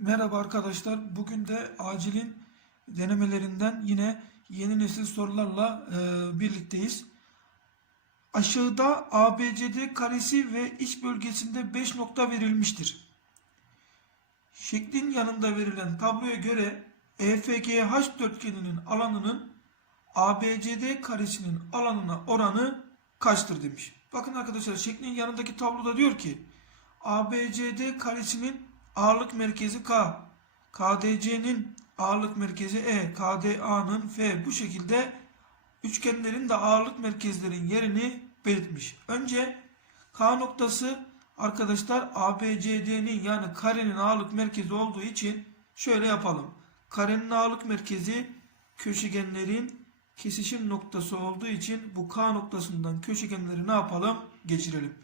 Merhaba arkadaşlar. Bugün de acilin denemelerinden yine yeni nesil sorularla e, birlikteyiz. Aşağıda ABCD karesi ve iç bölgesinde 5 nokta verilmiştir. Şeklin yanında verilen tabloya göre EFGH dörtgeninin alanının ABCD karesinin alanına oranı kaçtır demiş. Bakın arkadaşlar şeklin yanındaki tabloda diyor ki ABCD karesinin ağırlık merkezi K, KDC'nin ağırlık merkezi E, KDA'nın F bu şekilde üçgenlerin de ağırlık merkezlerin yerini belirtmiş. Önce K noktası arkadaşlar ABCD'nin yani karenin ağırlık merkezi olduğu için şöyle yapalım. Karenin ağırlık merkezi köşegenlerin kesişim noktası olduğu için bu K noktasından köşegenleri ne yapalım? Geçirelim.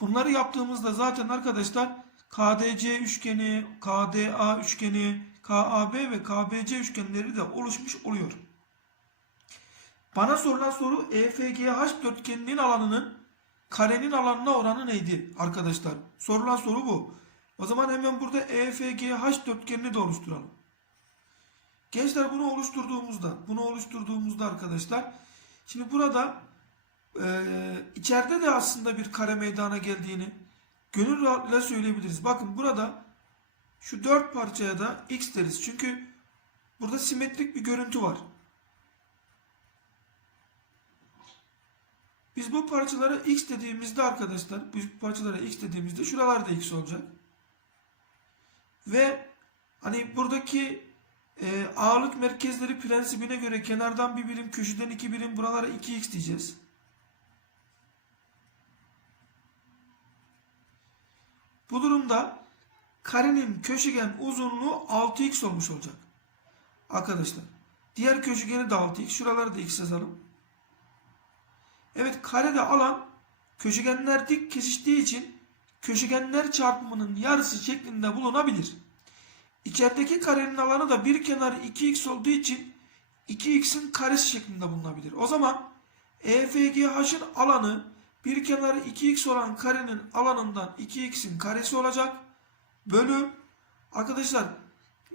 Bunları yaptığımızda zaten arkadaşlar KDC üçgeni, KDA üçgeni, KAB ve KBC üçgenleri de oluşmuş oluyor. Bana sorulan soru EFGH dörtgeninin alanının karenin alanına oranı neydi arkadaşlar? Sorulan soru bu. O zaman hemen burada EFGH dörtgenini de oluşturalım. Gençler bunu oluşturduğumuzda, bunu oluşturduğumuzda arkadaşlar, şimdi burada e, içeride de aslında bir kare meydana geldiğini gönül rahatlığıyla söyleyebiliriz. Bakın burada şu dört parçaya da x deriz. Çünkü burada simetrik bir görüntü var. Biz bu parçalara x dediğimizde arkadaşlar, bu parçalara x dediğimizde şuralarda x olacak. Ve hani buradaki e, ağırlık merkezleri prensibine göre kenardan bir birim, köşeden iki birim, buralara 2x diyeceğiz. Bu durumda karenin köşegen uzunluğu 6x olmuş olacak. Arkadaşlar. Diğer köşegeni de 6x. Şuraları da x yazalım. Evet karede alan köşegenler dik kesiştiği için köşegenler çarpımının yarısı şeklinde bulunabilir. İçerideki karenin alanı da bir kenarı 2x olduğu için 2x'in karesi şeklinde bulunabilir. O zaman EFGH'ın alanı bir kenarı 2x olan karenin alanından 2x'in karesi olacak. Bölü arkadaşlar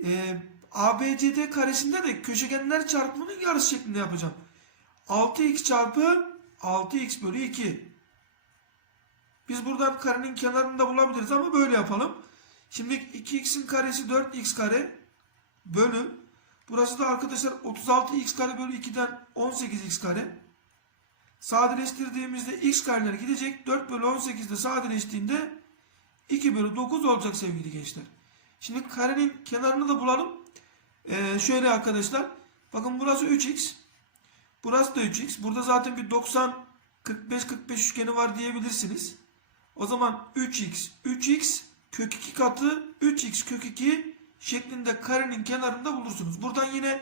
e, ABCD karesinde de köşegenler çarpımının yarısı şeklinde yapacağım. 6x çarpı 6x bölü 2. Biz buradan karenin kenarını da bulabiliriz ama böyle yapalım. Şimdi 2x'in karesi 4x kare bölü. Burası da arkadaşlar 36x kare bölü 2'den 18x kare. Sadeleştirdiğimizde x kareler gidecek. 4 bölü 18'de sadeleştiğinde 2 bölü 9 olacak sevgili gençler. Şimdi karenin kenarını da bulalım. Ee, şöyle arkadaşlar. Bakın burası 3x. Burası da 3x. Burada zaten bir 90 45 45 üçgeni var diyebilirsiniz. O zaman 3x 3x kök 2 katı 3x kök 2 şeklinde karenin kenarında bulursunuz. Buradan yine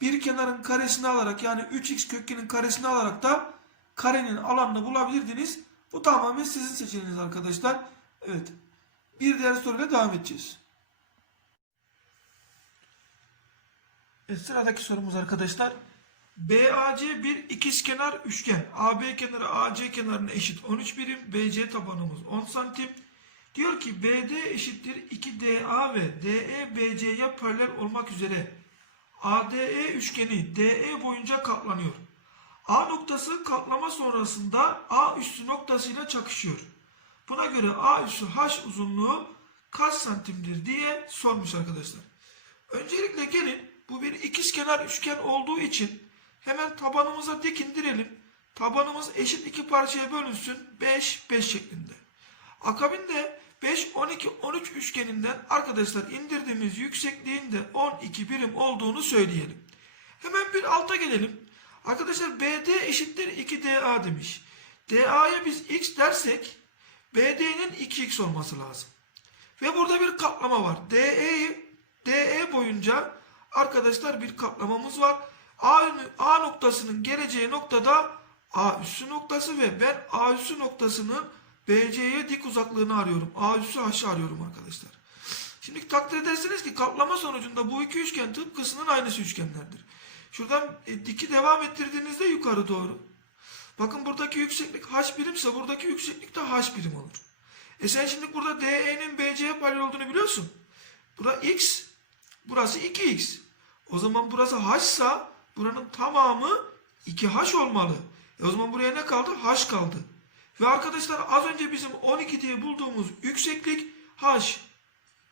bir kenarın karesini alarak yani 3x kök 2'nin karesini alarak da karenin alanını bulabilirdiniz. Bu tamamen sizin seçeneğiniz arkadaşlar. Evet. Bir diğer soruyla devam edeceğiz. Evet, sıradaki sorumuz arkadaşlar. BAC bir ikizkenar üçgen. AB kenarı AC kenarına eşit 13 birim. BC tabanımız 10 santim. Diyor ki BD eşittir 2DA ve DE BC'ye paralel olmak üzere ADE üçgeni DE boyunca katlanıyor. A noktası katlama sonrasında A üssü noktasıyla çakışıyor. Buna göre A üssü H uzunluğu kaç santimdir diye sormuş arkadaşlar. Öncelikle gelin bu bir ikizkenar üçgen olduğu için hemen tabanımıza dik indirelim. Tabanımız eşit iki parçaya bölünsün 5 5 şeklinde. Akabinde 5 12 13 üçgeninden arkadaşlar indirdiğimiz yüksekliğin de 12 birim olduğunu söyleyelim. Hemen bir alta gelelim. Arkadaşlar BD eşittir 2DA demiş. DA'ya biz x dersek BD'nin 2x olması lazım. Ve burada bir katlama var. DE'yi DE boyunca arkadaşlar bir katlamamız var. A, A noktasının geleceği noktada A üssü noktası ve ben A üssü noktasının BC'ye dik uzaklığını arıyorum. A üssü H'ı arıyorum arkadaşlar. Şimdi takdir edersiniz ki katlama sonucunda bu iki üçgen tıpkısının aynısı üçgenlerdir. Şuradan e, diki devam ettirdiğinizde yukarı doğru. Bakın buradaki yükseklik h birimse buradaki yükseklik de h birim olur. E sen şimdi burada DE'nin BC'ye paralel olduğunu biliyorsun. Bura x, burası 2x. O zaman burası h'sa buranın tamamı 2h olmalı. E o zaman buraya ne kaldı? h kaldı. Ve arkadaşlar az önce bizim 12 diye bulduğumuz yükseklik h.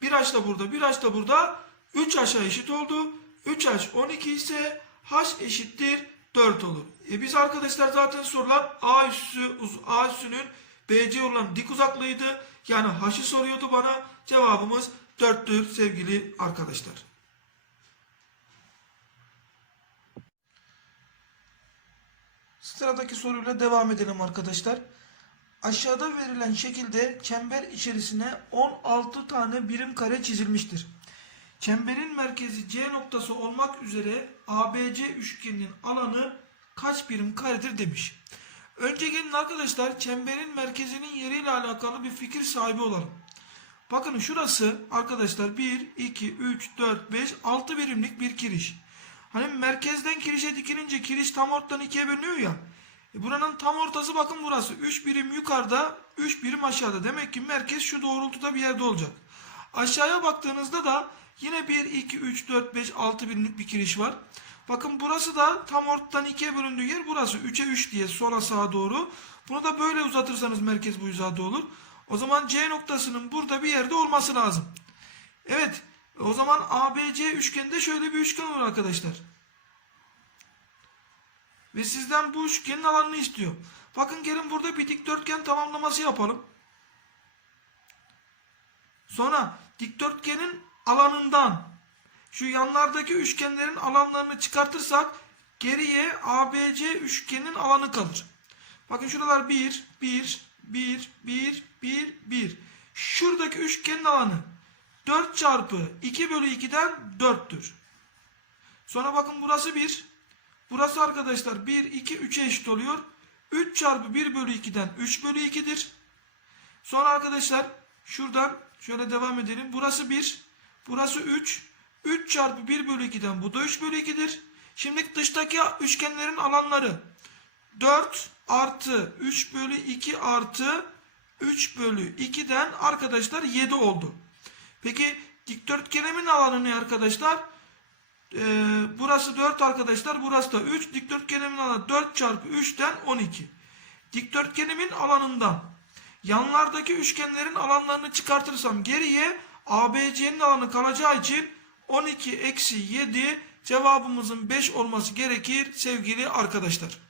Bir h da burada, bir h da burada. 3 h'a eşit oldu. 3h 12 ise h eşittir 4 olur. E biz arkadaşlar zaten sorulan a üssü a üssünün BC olan dik uzaklığıydı. Yani h'ı soruyordu bana. Cevabımız 4'tür sevgili arkadaşlar. Sıradaki soruyla devam edelim arkadaşlar. Aşağıda verilen şekilde çember içerisine 16 tane birim kare çizilmiştir. Çemberin merkezi C noktası olmak üzere ABC üçgeninin alanı kaç birim karedir demiş. Önce gelin arkadaşlar çemberin merkezinin yeriyle alakalı bir fikir sahibi olalım. Bakın şurası arkadaşlar 1, 2, 3, 4, 5, 6 birimlik bir kiriş. Hani merkezden kirişe dikilince kiriş tam ortadan ikiye bölünüyor ya. E buranın tam ortası bakın burası. 3 birim yukarıda, 3 birim aşağıda. Demek ki merkez şu doğrultuda bir yerde olacak. Aşağıya baktığınızda da yine 1, 2, 3, 4, 5, 6 birimlik bir kiriş var. Bakın burası da tam ortadan ikiye bölündüğü yer burası. 3'e 3 diye sola sağa doğru. Bunu da böyle uzatırsanız merkez bu hizada olur. O zaman C noktasının burada bir yerde olması lazım. Evet. O zaman ABC üçgeninde şöyle bir üçgen olur arkadaşlar. Ve sizden bu üçgenin alanını istiyor. Bakın gelin burada bir dikdörtgen tamamlaması yapalım. Sonra dikdörtgenin alanından şu yanlardaki üçgenlerin alanlarını çıkartırsak geriye ABC üçgenin alanı kalır. Bakın şuralar 1, 1, 1, 1, 1, 1. Şuradaki üçgenin alanı 4 çarpı 2 bölü 2'den 4'tür. Sonra bakın burası 1. Burası arkadaşlar 1, 2, 3'e eşit oluyor. 3 çarpı 1 bölü 2'den 3 bölü 2'dir. Sonra arkadaşlar şuradan şöyle devam edelim. Burası 1, burası 3. 3 çarpı 1 bölü 2'den bu da 3 bölü 2'dir. Şimdi dıştaki üçgenlerin alanları 4 artı 3 bölü 2 artı 3 bölü 2'den arkadaşlar 7 oldu. Peki dikdörtgenimin alanı ne arkadaşlar? Ee, burası 4 arkadaşlar. Burası da 3. Dikdörtgenimin alanı 4 çarpı 3'ten 12. Dikdörtgenimin alanından yanlardaki üçgenlerin alanlarını çıkartırsam geriye ABC'nin alanı kalacağı için 12 eksi 7 cevabımızın 5 olması gerekir sevgili arkadaşlar.